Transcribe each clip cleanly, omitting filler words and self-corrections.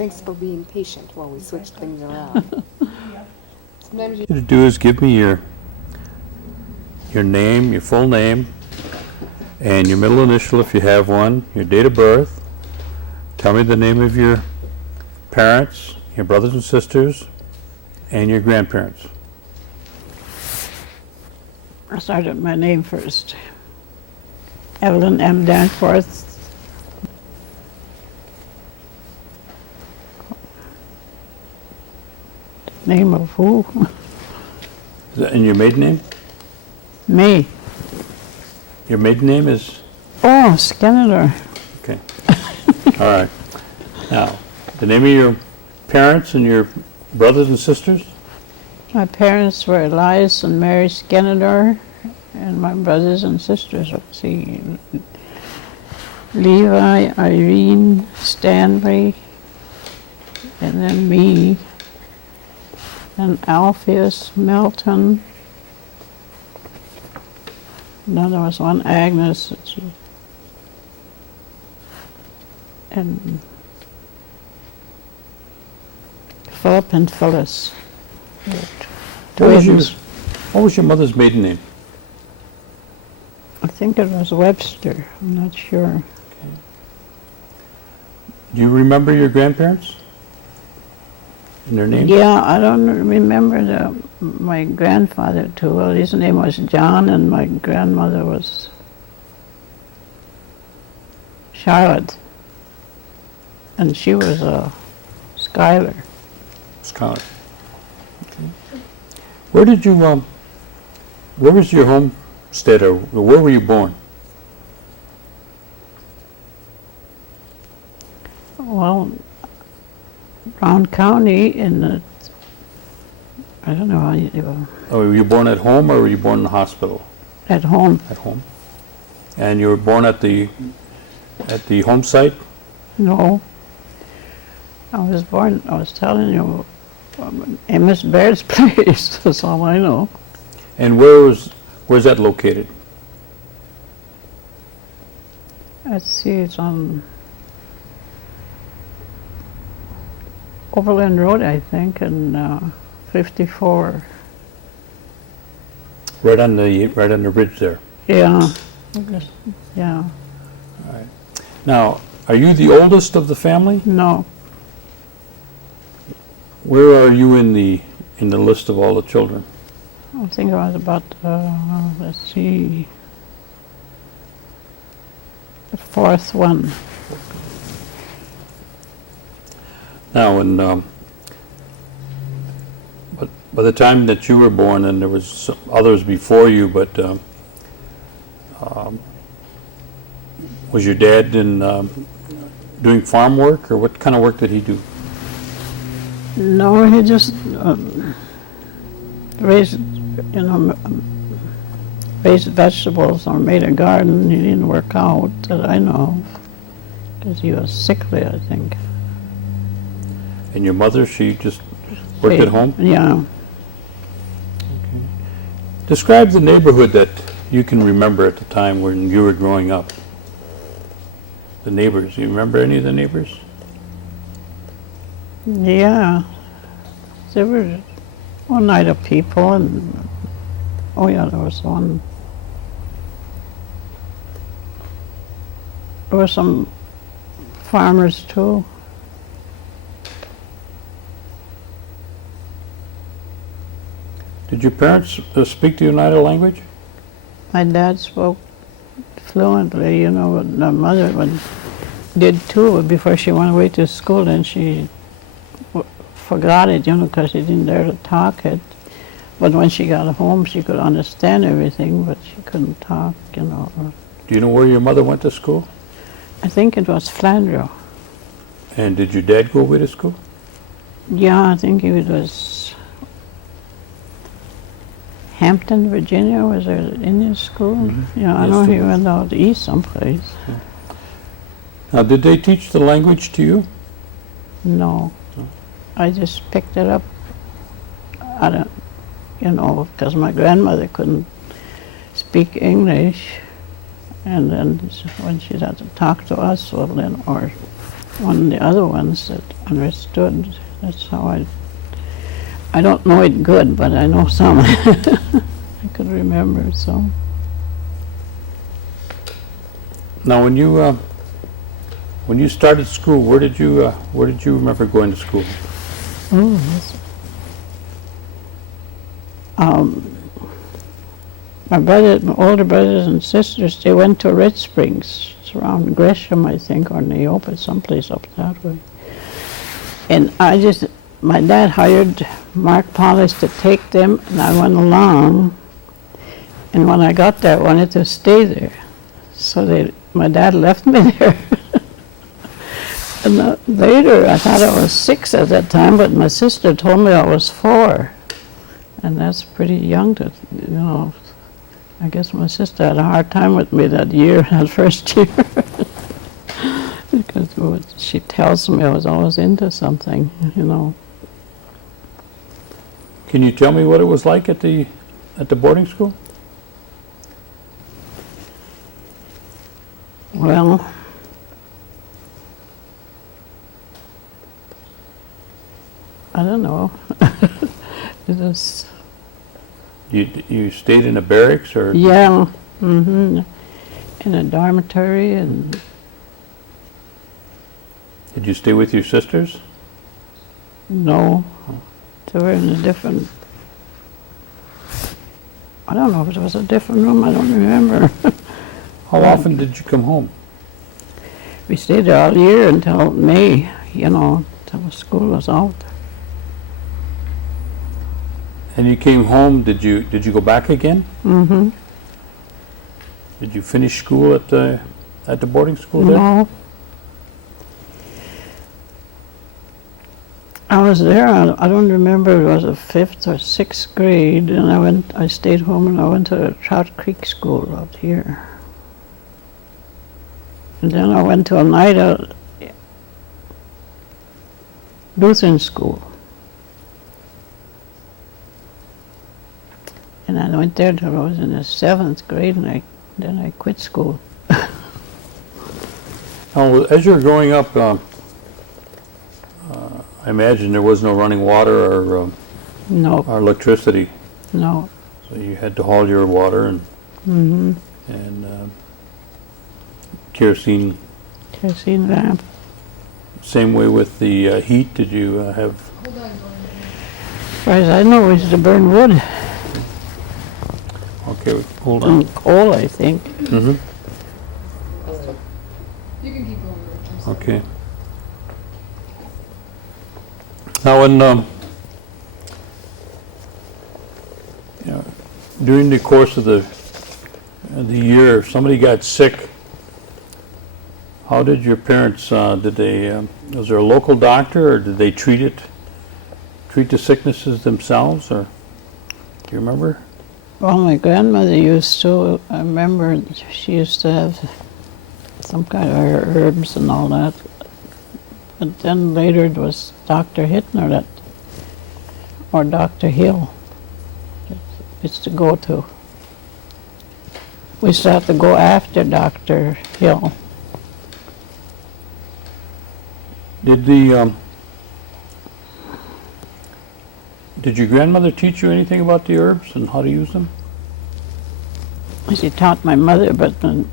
Thanks for being patient while we switched things around. Sometimes you to do is give me your name, your full name, and your middle initial if you have one, your date of birth. Tell me the name of your parents, your brothers and sisters, and your grandparents. I'll start with my name first. Evelyn M. Danforth. Name of who? Is that in your maiden name? Me. Your maiden name is? Oh, Skinner. Okay. All right. Now, the name of your parents and your brothers and sisters? My parents were Elias and Mary Skinner, and my brothers and sisters, let's see, Levi, Irene, Stanley, and then me, and Alpheus, Milton. Then there was one Agnes, and Philip and Phyllis. What was your mother's maiden name? I think it was Webster, I'm not sure. Do you remember your grandparents? And their names? Yeah, I don't remember my grandfather too well. His name was John, and my grandmother was Charlotte, and she was Schuyler. Schuyler. Okay. Where did you, where was your homestead, or where were you born? Well, Brown County in the, I don't know how you do Oh, were you born at home or were you born in the hospital? at home. At home. And you were born at the home site? No. I was telling you, Amos Baird's place, that's all I know. And where's that located? Let's see, it's on Overland Road, I think, and 54. Right on the ridge there. Yeah, yeah, Now, are you the oldest of the family? no, Where are you in the list of all the children? I think it was about, let's see, the fourth one. Now, but by the time that you were born, and there was some others before you, but was your dad doing farm work, or what kind of work did he do? No, he just raised vegetables or made a garden. He didn't work out that I know of, because he was sickly, I think. And your mother, she just worked at home? Yeah. Describe the neighborhood that you can remember at the time when you were growing up. The neighbors. Do you remember any of the neighbors? Yeah. There were one night of people, and oh yeah, there was one. There were some farmers too. Did your parents speak the Oneida language? My dad spoke fluently, you know, but my mother did too before she went away to school, and she forgot it, you know, because she didn't dare to talk it. But when she got home, she could understand everything, but she couldn't talk, you know. Do you know where your mother went to school? I think it was Flandreau. And did your dad go away to school? Yeah, I think it was Hampton, Virginia, was there an Indian school? Mm-hmm. Yeah, I Yes, know there he was. went out east someplace. Now, did they teach the language to you? No, I just picked it up. I don't, you know, because my grandmother couldn't speak English, and then when she had to talk to us, well then, or one of the other ones that understood. That's how I don't know it good, but I know some. I could remember some. Now, when you started school, where did you remember going to school? Oh, that's, my older brothers and sisters, they went to Red Springs. It's around Gresham, I think, or Neopa, someplace up that way. And my dad hired Mark Paulus to take them, and I went along. And when I got there, I wanted to stay there. So my dad left me there. And later, I thought I was 6 at that time, but my sister told me I was 4. And that's pretty young to, I guess my sister had a hard time with me that year, that first year. Because she tells me I was always into something, Can you tell me what it was like at the boarding school? Well, I don't know. It was... You stayed in a barracks, or? Yeah, in a dormitory, and... Did you stay with your sisters? No, they were in a different... I don't know if it was a different room, I don't remember. How often did you come home? We stayed there all year until May, till the school was out. And you came home, did you go back again? Mm-hmm. Did you finish school at the boarding school there? No. I was there, I don't remember, it was the 5th or 6th grade, and I stayed home and I went to the Trout Creek School out here. And then I went to a night out Lutheran school. And I went there till I was in the 7th grade, and then I quit school. Now, as you were growing up, I imagine there was no running water or No, electricity, no. so you had to haul your water and Mm-hmm. Kerosene. Kerosene lamp. Same way with the heat. Did you have? As far as I know, we used to burn wood Okay, hold on. and coal, I think. Mm-hmm. You can keep going. Okay. Now, during the course of the year, if somebody got sick, how did your parents? Was there a local doctor, or did they treat the sicknesses themselves, or do you remember? Well, my grandmother used to, I remember she used to have some kind of herbs and all that. But then later it was Dr. Hittner or Dr. Hill that used to go to. We used to have to go after Dr. Hill. Did your grandmother teach you anything about the herbs and how to use them? She taught my mother, but Did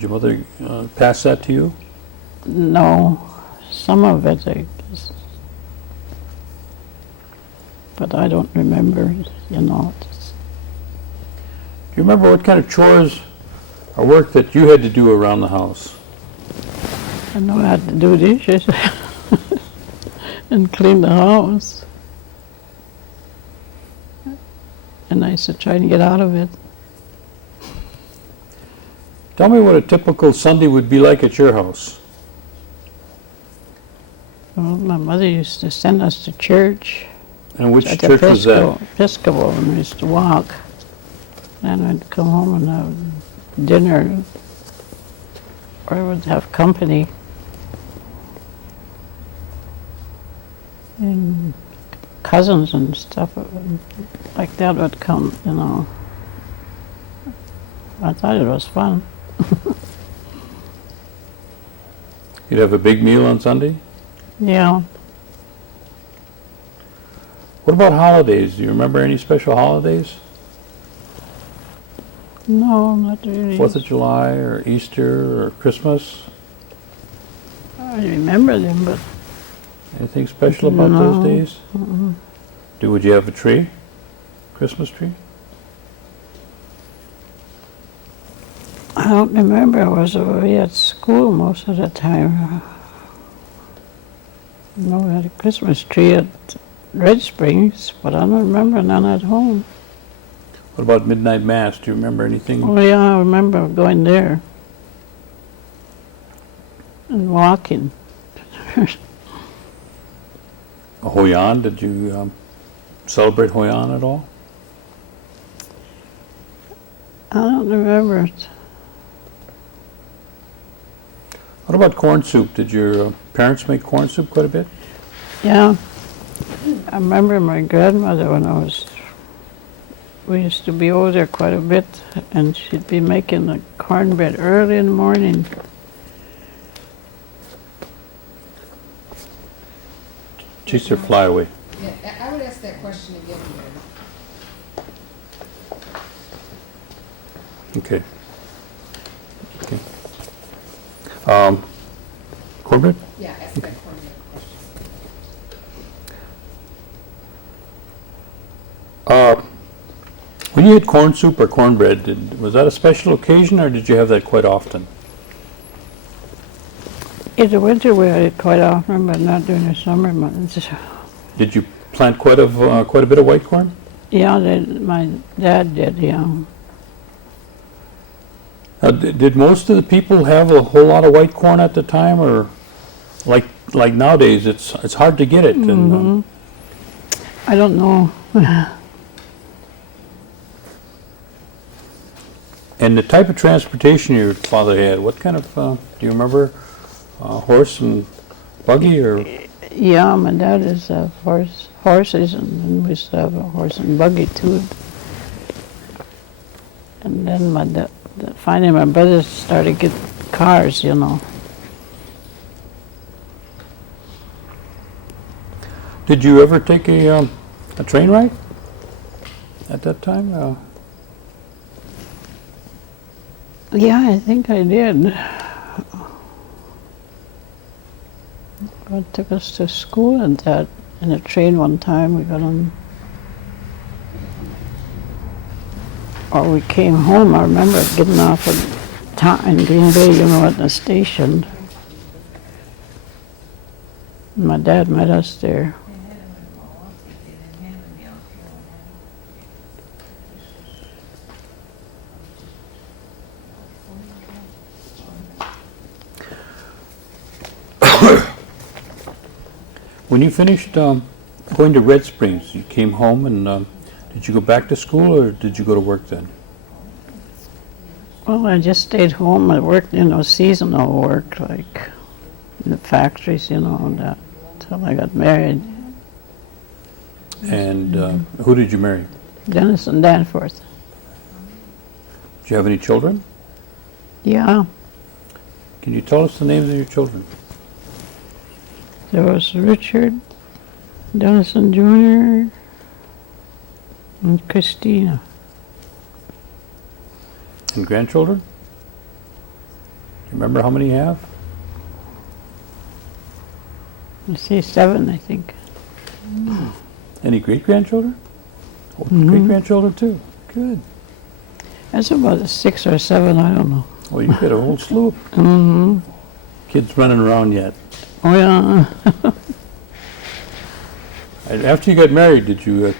your mother pass that to you? no, some of it, I guess. But I don't remember, Do you remember what kind of chores or work that you had to do around the house? I know I had to do dishes and clean the house. And I used to try to get out of it. Tell me what a typical Sunday would be like at your house. Well, my mother used to send us to church. And which At the church was that? Episcopal, and we used to walk. And I'd come home and have dinner, or I would have company. And cousins and stuff like that would come, I thought it was fun. You'd have a big meal on Sunday? Yeah. What about holidays? Do you remember any special holidays? No, not really. 4th of July or Easter or Christmas? I remember them, but Anything special about No. those days? Would you have a tree? Christmas tree? I don't remember. I was away at school most of the time. No, we had a Christmas tree at Red Springs, but I don't remember none at home. What about midnight mass? Do you remember anything? Oh yeah, I remember going there and walking. Hoyan? Did you celebrate Hoyan at all? I don't remember it. What about corn soup? Did your parents make corn soup quite a bit? Yeah, I remember my grandmother we used to be over there quite a bit, and she'd be making the cornbread early in the morning. Chase or fly away? Yeah, I would ask that question again. Okay. Okay. Cornbread? Yeah, ask that question. When you had corn soup or cornbread, was that a special occasion or did you have that quite often? In the winter we had it quite often, but not during the summer months. Did you plant quite a bit of white corn? Yeah, my dad did, yeah. Did most of the people have a whole lot of white corn at the time, or like nowadays it's hard to get it? And, I don't know. and the type of transportation your father had, what kind of, do you remember, horse and buggy or? Yeah, my dad is horses, and then we used to have a horse and buggy too. And then finally my brothers started to get cars, you know. Did you ever take a train ride at that time? Yeah, I think I did. God took us to school and that in a train one time. We got on, or we came home. I remember getting off in Green Bay, you know, at the station. My dad met us there. When you finished going to Red Springs, you came home and did you go back to school or did you go to work then? Well, I just stayed home. I worked, you know, seasonal work, like in the factories, you know, and that, until I got married. And who did you marry? Evelyn Danforth. Did you have any children? Yeah, Can you tell us the names of your children? there was Richard, Dennison Jr., and Christina. And grandchildren? Do you remember how many you have? I see 7, I think. Any great-grandchildren? Oh, great-grandchildren too. Good. That's about 6 or 7, I don't know. Well, you got a whole slew of kids running around yet. Oh, yeah. And after you got married, did you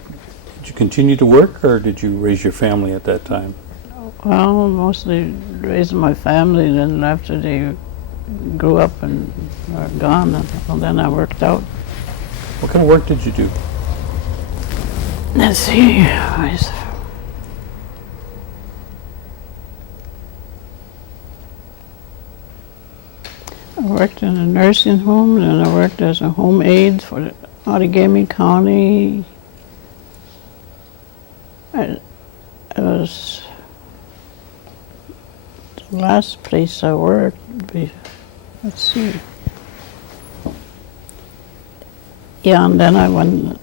continue to work or did you raise your family at that time? Well, mostly raising my family, then after they grew up and are gone, then I worked out. What kind of work did you do? Let's see. I worked in a nursing home, and I worked as a home aide for the Outagamie County. It was the last place I worked. Let's see. Yeah, and then I went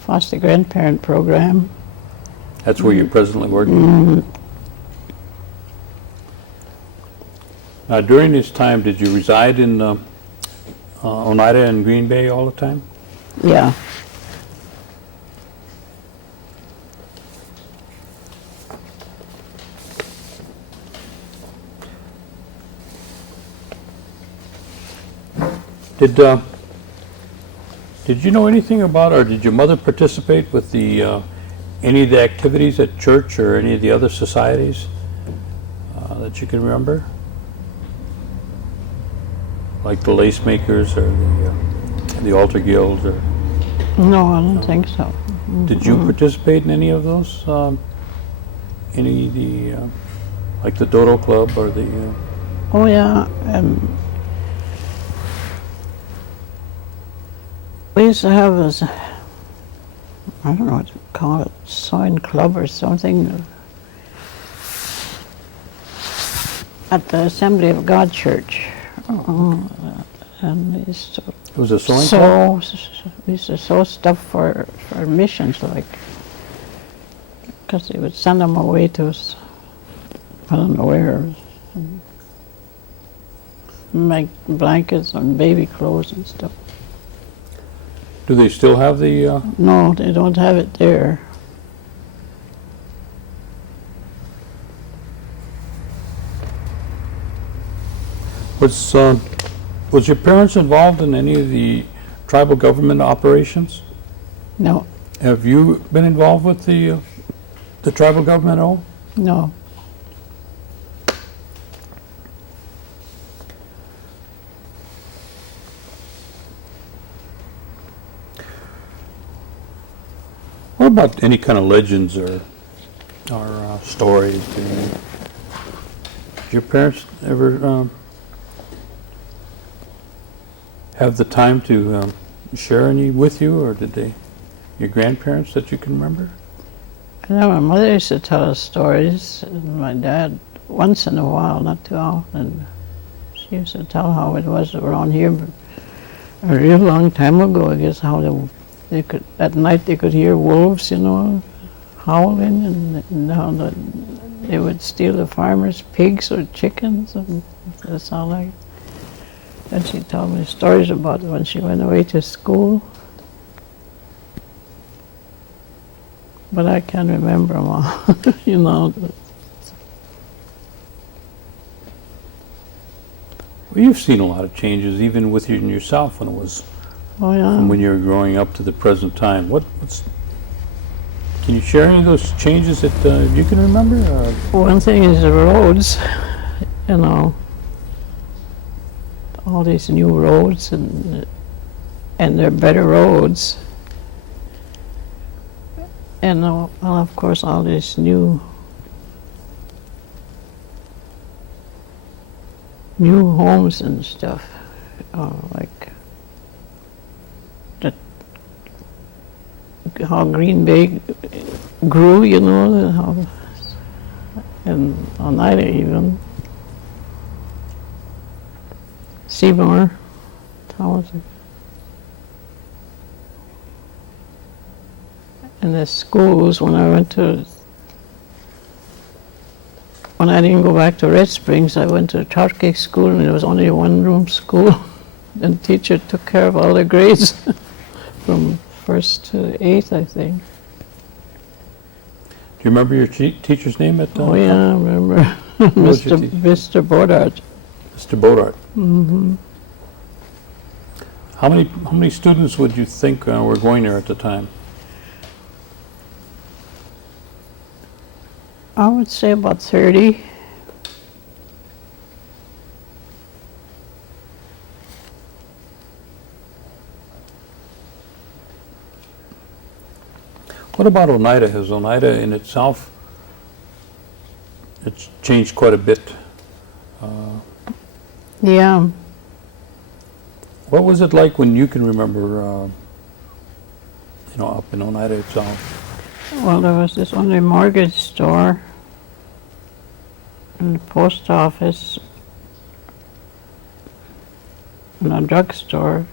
foster grandparent program. That's where you're presently working? Now, during this time, did you reside in Oneida and Green Bay all the time? Yeah. Did you know anything about, or did your mother participate with the any of the activities at church or any of the other societies that you can remember? Like the lace makers or the altar guild, or No, I don't think so. did you participate in any of those? Any of the like the Dodo Club or the Oh, yeah. We used to have this, I don't know what to call it, sewing club or something, at the Assembly of God Church. And we used to it was a sewing club? we used to sew stuff for missions, like, because they would send them away to us, I don't know where, and make blankets and baby clothes and stuff. Do they still have the? No, they don't have it there. Was your parents involved in any of the tribal government operations? No, Have you been involved with the tribal government at all? no. What about any kind of legends or stories? Did your parents ever have the time to share any with you, or did they? Your grandparents that you can remember? I know my mother used to tell us stories, and my dad, once in a while, not too often, she used to tell how it was around here a real long time ago, I guess, how they could, at night they could hear wolves, you know, howling, and how they would steal the farmers' pigs or chickens, and that's all like. And she told me stories about when she went away to school. But I can't remember them all, you know. Well, you've seen a lot of changes, even with you and yourself, when it was Oh, yeah. from when you were growing up to the present time. Can you share any of those changes that you can remember? One thing is the roads, you know, all these new roads, and they're better roads. And well, of course, all these new homes and stuff, like how Green Bay grew, you know, and Oneida even. Seymour, and the schools, when I didn't go back to Red Springs, I went to a Tartcake school, and it was only a one-room school, and the teacher took care of all the grades from 1st to 8th, I think. Do you remember your teacher's name at? Oh yeah, I remember. was your Mr. Bodart. Mr. Bodart. Mm-hmm. How many students would you think were going there at the time? I would say about 30. What about Oneida? Has Oneida in itself, it's changed quite a bit? Yeah. What was it like when you can remember, up in Oneida itself? Well, there was this only mortgage store and the post office. in a drugstore.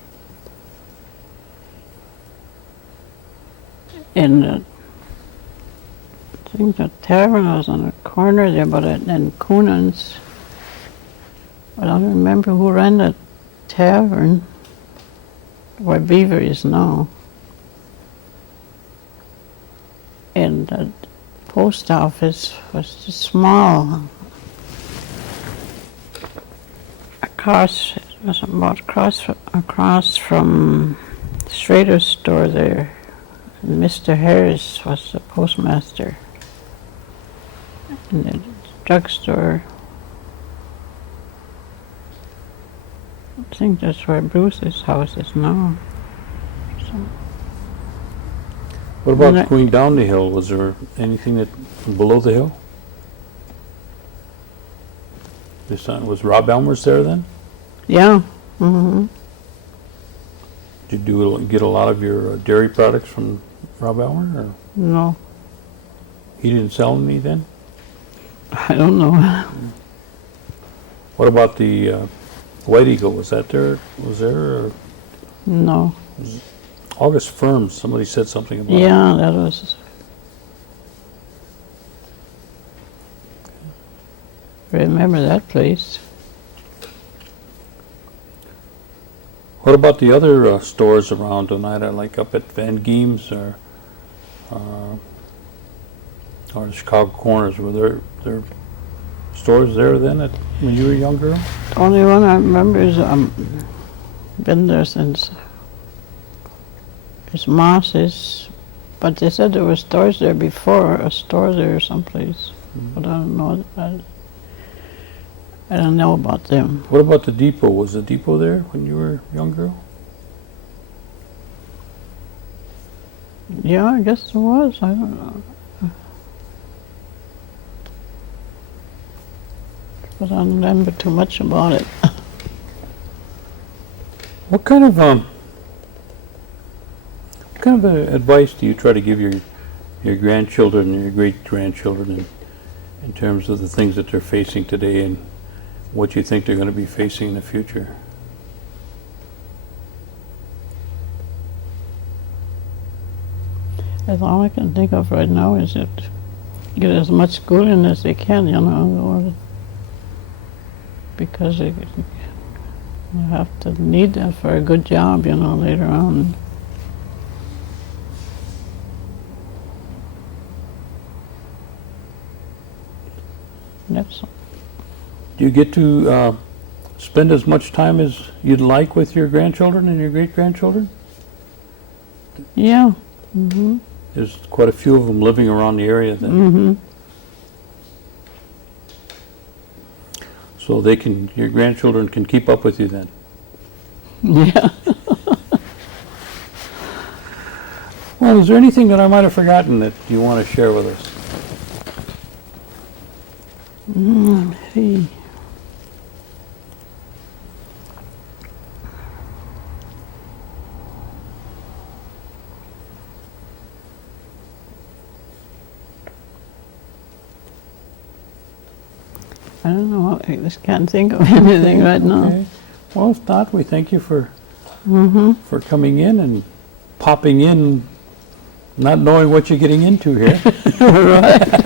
And I think the tavern was on the corner there, but in Coonan's. I don't remember who ran the tavern, where Beaver is now. And the post office was just small. Across, it was about across from Schrader's store there. And Mr. Harris was the postmaster. And the drugstore, I think that's where Bruce's house is now. So, What about And I- going down the hill? Was there anything that below the hill? Was Rob Elmer's there then? yeah. Mm-hmm. Did you get a lot of your dairy products from Rob Elmer, or No, he didn't sell any then? I don't know. What about the White Eagle? Was that there? Was there? Or No. August Firms? Somebody said something about. Yeah, that was. Remember that place? What about the other stores around Oneida, like up at Van Geem's or the Chicago Corners? Were there stores there then when you were a young girl? The only one I remember is been there since. It's Moss's, but they said there were stores there before, a store there someplace. But I don't know. I don't know about them. What about the depot? Was the depot there when you were a young girl? Yeah, I guess there was. I don't know. But I don't remember too much about it. What kind of advice do you try to give your grandchildren and your great grandchildren in terms of the things that they're facing today and what you think they're going to be facing in the future? That's all I can think of right now is that get as much schooling as they can, you know, because they have to need that for a good job, you know, later on. That's Do you get to spend as much time as you'd like with your grandchildren and your great-grandchildren? yeah. Mm-hmm. There's quite a few of them living around the area then. Mm-hmm. So your grandchildren can keep up with you then. Yeah. Well, is there anything that I might have forgotten that you want to share with us? Let's see. I don't know. I just can't think of anything right now. Okay. Well, if not, we thank you for Mm-hmm. coming in and popping in, not knowing what you're getting into here. Right.